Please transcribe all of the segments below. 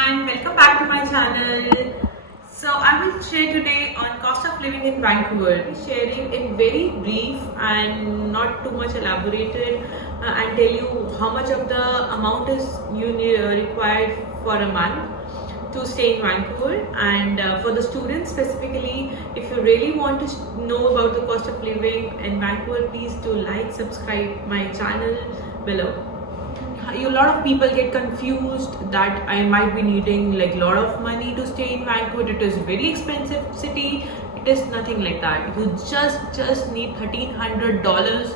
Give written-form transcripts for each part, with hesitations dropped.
everyone, welcome back to my channel. So I will share today on cost of living in Vancouver, sharing in very brief and not too much elaborated and tell you how much of the amount is required for a month to stay in Vancouver. And for the students specifically, if you really want to know about the cost of living in Vancouver, please do like, subscribe my channel below. A lot of people get confused that I might be needing like a lot of money to stay in Vancouver. It is very expensive city. It is nothing like that. You just need $1,300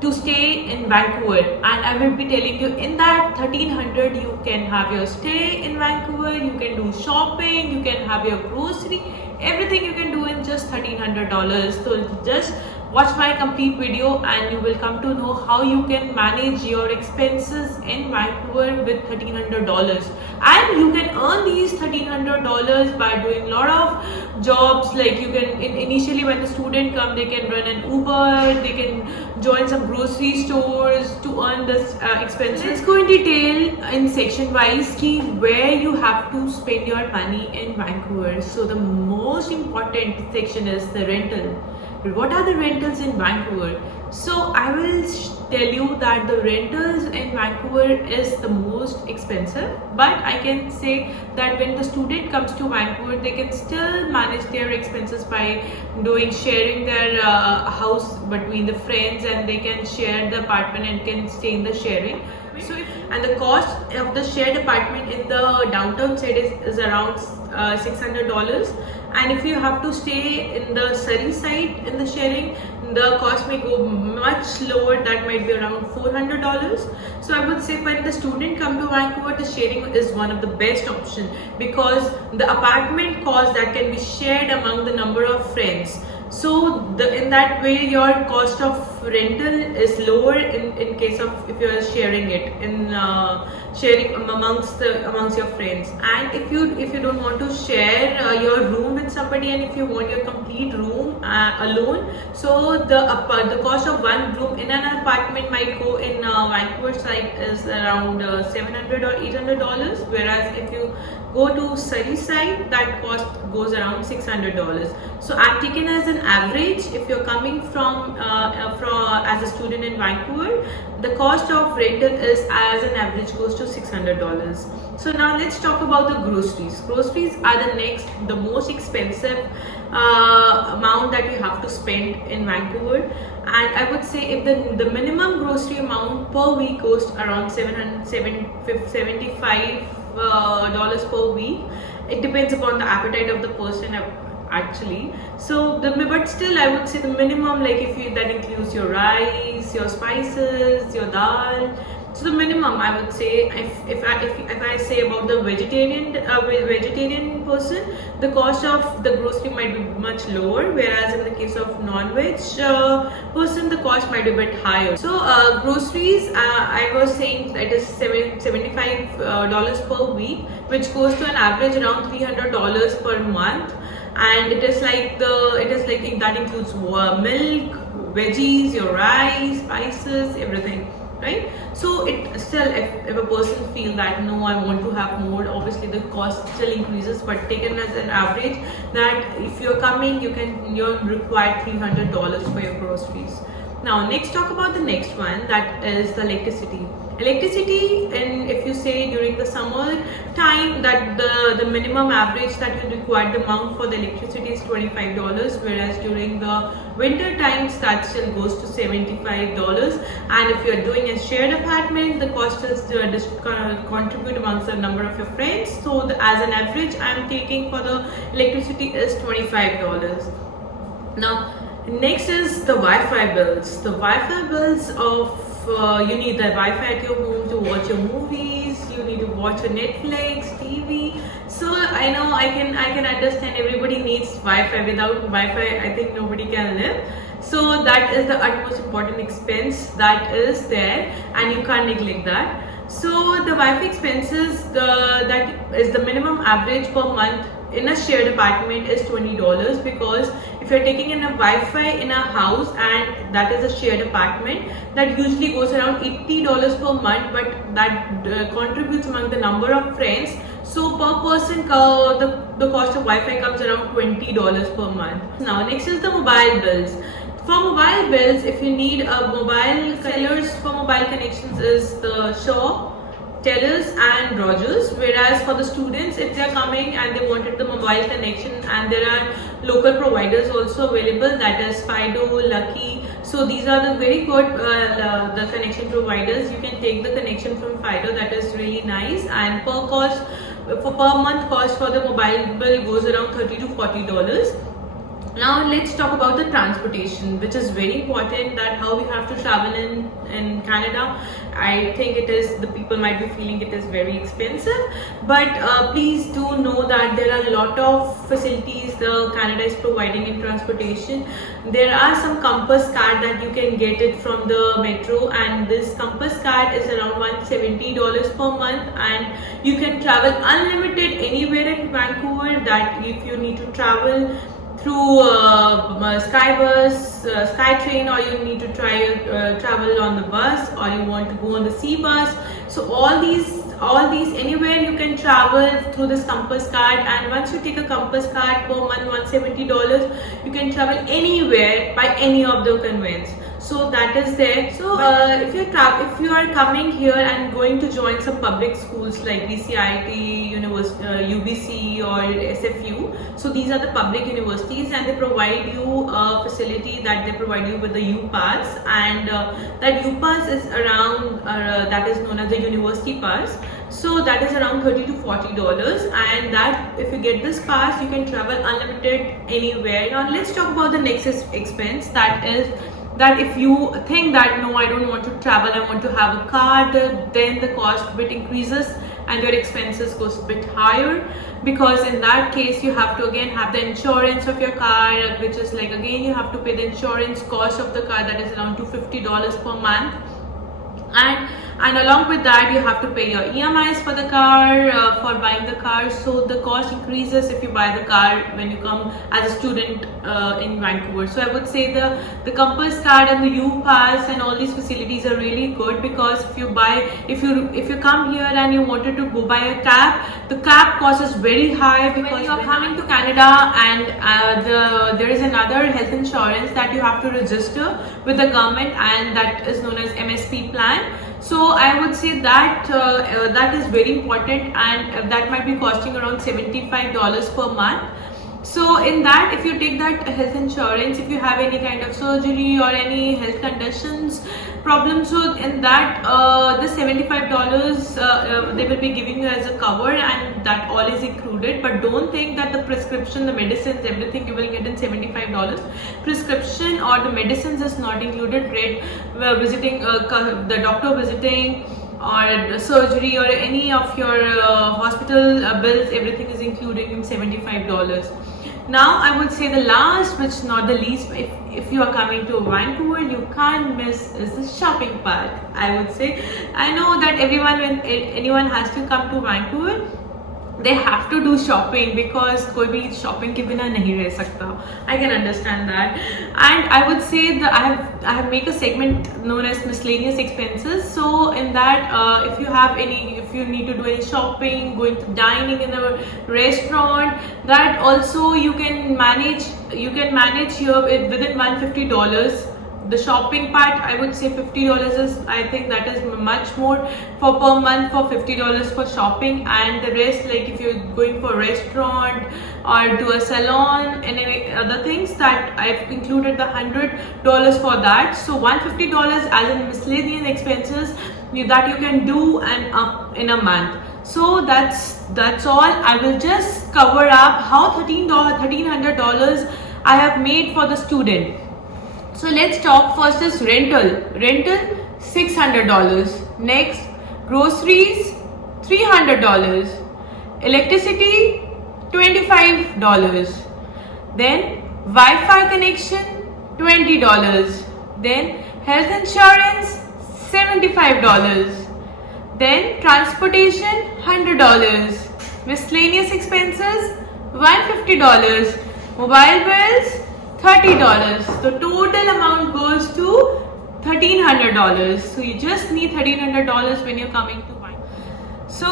to stay in Vancouver, and I will be telling you in that 1,300 you can have your stay in Vancouver, you can do shopping, you can have your grocery, everything you can do in just $1,300. So just watch my complete video and you will come to know how you can manage your expenses in Vancouver with $1,300. And you can earn these $1,300 by doing a lot of jobs. Like you can initially when the student come, they can run an Uber, they can join some grocery stores to earn this expenses. Let's go in detail in section wise key where you have to spend your money in Vancouver. So the most important section is the rental. What are the rentals in Vancouver? So I will tell you that the rentals in Vancouver is the most expensive, but I can say that when the student comes to Vancouver, they can still manage their expenses by sharing their house between the friends, and they can share the apartment and can stay in the sharing. So and the cost of the shared apartment in the downtown side is around $600, and if you have to stay in the Surrey side in the sharing, the cost may go much lower, that might be around $400. So I would say when the student come to Vancouver, the sharing is one of the best option because the apartment cost that can be shared among the number of friends. So in that way your cost of rental is lower in case of if you are sharing it in sharing amongst your friends. And if you don't want to share your room with somebody, and if you want your complete room alone, so the cost of one room in an apartment might go in Vancouver side is around $700 or $800, whereas if you go to Surrey side, that cost goes around $600. So I'm taken as an average. If you're coming from as a student in Vancouver, the cost of rental is as an average goes to $600. So now let's talk about the groceries. Groceries are the most expensive amount that you have to spend in Vancouver, and I would say if the minimum grocery amount per week goes around $75 per week. It depends upon the appetite of the person actually. So but still I would say the minimum, like that includes your rice, your spices, your dal. So the minimum I would say, if I say about the vegetarian person, the cost of the grocery might be much lower, whereas in the case of non-veg person, the cost might be a bit higher. So groceries, I was saying that is $75 per week, which goes to an average around $300 per month, and it is like that includes milk, veggies, your rice, spices, everything. Right? So it still, if a person feel that no, I want to have more, obviously the cost still increases, but taken as an average, that if you're coming, you're required $300 for your groceries. Now next talk about the next one, that is the electricity. And if you say during the summer time, that the minimum average that you require the amount for the electricity is $25, whereas during the winter times that still goes to $75. And if you're doing a shared apartment, the cost is contribute amongst the number of your friends. So as an average I'm taking for the electricity is $25. Now next is the Wi-Fi bills. The Wi-Fi bills of you need the Wi-Fi at your home to watch your movies, you need to watch your Netflix, TV. So I know I can understand everybody needs Wi-Fi. Without Wi-Fi I think nobody can live. So that is the utmost important expense that is there, and you can't neglect that. So the Wi-Fi expenses, that is the minimum average per month in a shared apartment is $20, because if you're taking in a Wi-Fi in a house and that is a shared apartment, that usually goes around $80 per month, but that contributes among the number of friends. So per person, the cost of Wi-Fi comes around $20 per month. Now next is the mobile bills. For mobile bills, if you need a mobile, sellers for mobile connections is the Shaw, Telus and Rogers, whereas for the students, if they are coming and they wanted the mobile connection, and there are local providers also available, that is Fido, Lucky. So these are the very good the connection providers. You can take the connection from Fido, that is really nice, and per month cost for the mobile bill goes around $30 to $40. Now let's talk about the transportation, which is very important, that how we have to travel in Canada. I think it is, the people might be feeling it is very expensive, but please do know that there are a lot of facilities the Canada is providing in transportation. There are some Compass card that you can get it from the metro, and this Compass card is around $170 per month, and you can travel unlimited anywhere in Vancouver. That if you need to travel through Skybus, Skytrain, or you need to travel on the bus, or you want to go on the sea bus. So all these anywhere you can travel through this Compass card, and once you take a Compass card per month $170, you can travel anywhere by any of the conveyance. So that is there. So if you are coming here and going to join some public schools like BCIT, UBC or SFU, so these are the public universities, and they provide you a facility that they provide you with the U-Pass, and that U-Pass is around that is known as the university pass. So that is around $30 to $40, and that if you get this pass, you can travel unlimited anywhere. Now let's talk about the next expense, that is that if you think that no, I don't want to travel, I want to have a card, then the cost a bit increases and your expenses goes a bit higher, because in that case you have to again have the insurance of your car, which is like again you have to pay the insurance cost of the car, that is around $250 per month. And along with that, you have to pay your EMIs for the car, for buying the car. So the cost increases if you buy the car when you come as a student in Vancouver. So I would say the Compass card and the U-Pass and all these facilities are really good, because if you come here and you wanted to go buy a cab, the cab cost is very high, because when you are coming to Canada, and there is another health insurance that you have to register with the government, and that is known as MSP plan. So I would say that that is very important, and that might be costing around $75 per month. So in that, if you take that health insurance, if you have any kind of surgery or any health conditions problems, so in that the $75 they will be giving you as a cover, and that all is included. But don't think that the prescription, the medicines, everything you will get in $75. Prescription or the medicines is not included. Visiting the doctor visiting, or surgery, or any of your hospital bills, everything is included in $75. Now I would say the last, which not the least, if you are coming to Vancouver, you can't miss is the shopping part. I would say, I know that when anyone has to come to Vancouver, they have to do shopping, because कोई भी shopping के बिना नहीं रह सकता. I can understand that, and I would say that I have make a segment known as miscellaneous expenses. So in that, if you need to do any shopping, going to dining in a restaurant, that also you can manage here within $150. The shopping part, I would say $50 is, I think that is much more for per month for $50 for shopping, and the rest, like if you're going for a restaurant or to a salon and any other things, that I've included the $100 for that. So $150 as in miscellaneous expenses that you can do in a month. So that's all. I will just cover up how $1,300 I have made for the student. So let's talk first is rental $600. Next, groceries $300. Electricity $25. Then Wi-Fi connection $20. Then health insurance $75. Then transportation $100. Miscellaneous expenses $150. Mobile bills $30. The total amount goes to $1,300. So you just need $1,300 when you're coming to Vancouver. So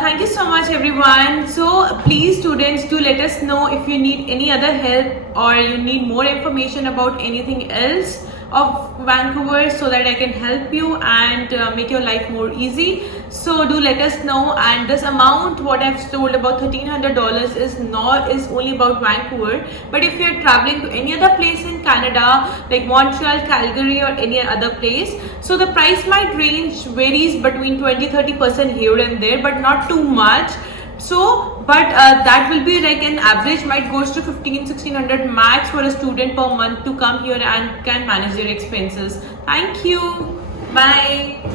thank you so much everyone. So please students, do let us know if you need any other help or you need more information about anything else of Vancouver, so that I can help you and make your life more easy. So do let us know. And this amount what I've told about $1,300 is only about Vancouver, but if you're traveling to any other place in Canada like Montreal, Calgary or any other place, so the price might range varies between 20-30% here and there, but not too much. So but that will be like an average might goes to 1500-1600 max for a student per month to come here and can manage their expenses. Thank you. Bye.